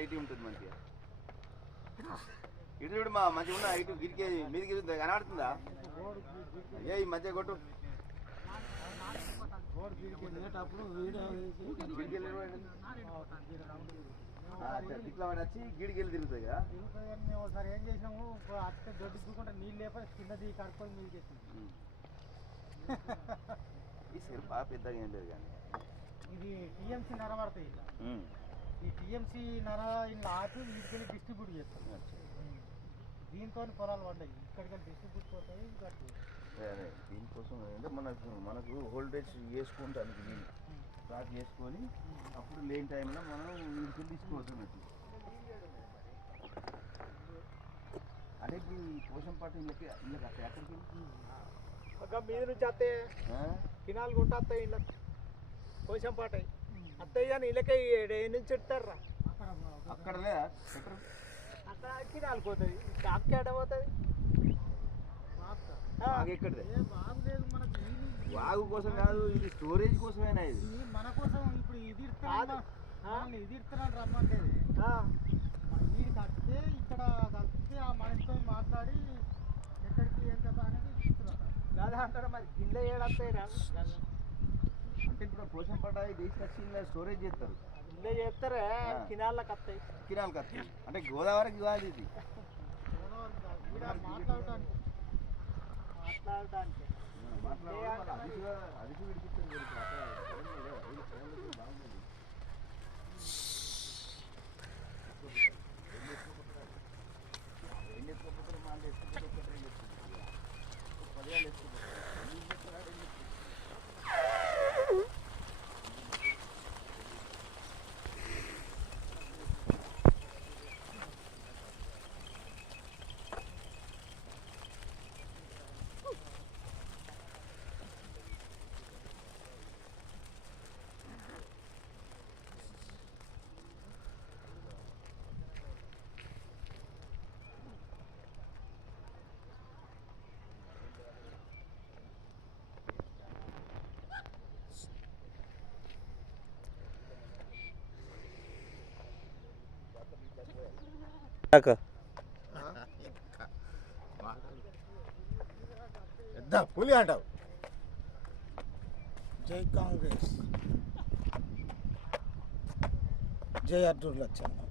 Variety ఉంటుంది మంచిగా. ఇటు చూడు మా మంచిగా ఉన్న ఇటు గిరికి మీదికి కనబడుతుందా? ఏ ఈ మధ్య కొట్టు. ఇట్లా వాడు వచ్చి గిడికి వెళ్ళి తిరుగుతుంది కదా మేము ఒకసారి ఏం చేసినాము అత్త దొడ్డి దూకుంటే నీళ్ళు లేప కిందది కడుక్కొని మీరు చేసినాం ఉమ్. ఈ సెల్ బాగా పెద్దగా ఏం లేదు కానీ. ఇది టీఎంసీ నర పడతాయి ఇలా ఉమ్. ఈ టీఎంసీ నర ఇలా ఆపి వీటికి డిస్ట్రిబ్యూట్ చేస్తాం. దీంతో పొలాలు పడ్డాయి ఇక్కడికి డిస్ట్రిబ్యూట్ పోతాయి అదే అదే. దీనికోసం అంటే మనకు మనకు హోల్డేజ్ వేసుకుంటానికి వీలు. స్టార్ట్ చేసుకొని అప్పుడు లేని టైంలో మనం వీడికి తీసుకోవచ్చు అన్నట్టు. అంటే ఇప్పుడు ఈ పోషం పాటు ఇళ్ళకి ఇళ్ళకి అక్కడ ఎక్కడికి? ఒక మీద నుంచి ఆ? కినాలు గుంట వస్తాయి ఇళ్ళ కొంచెం పాటాయి వస్తాయి కానీ ఇళ్ళకే ఏ నుంచి ఇడతారా అక్కడ లేదా? అక్కడ అక్క ఎడ పోతుంది? వాగు ఎక్కడిదే? బాగులేదు మనకి వాగు కోసం కాదు ఇది స్టోరేజ్ కోసమేనా ఇది? ఇది మన కోసం ఇప్పుడు ఇది ఇది ఇస్తున్నాను రమ్మంటేది వీడి కడితే ఇక్కడ కలిస్తే ఆ మనిషితో మాట్లాడి ఎక్కడికి ఏం కదా అనేది ఇస్తున్నారు కాదా అంటారా మరి గిన్నె ఏడస్తాయి రా అంటే ఇప్పుడు పోషం పాట తీసుకొచ్చి ఇలా స్టోరేజ్ చేస్తారు గిన్నె చేస్తారే ఆ. కినాళ్ళకి వస్తాయి కిరాలు కత్తి అంటే గోదావరికి కాదు ఇది మాట్లాడటానికి మాట్లాడటానికి పెద్ద పులి అంటావు. జై కాంగ్రెస్. జై అర్జున్ లచ్చన్న.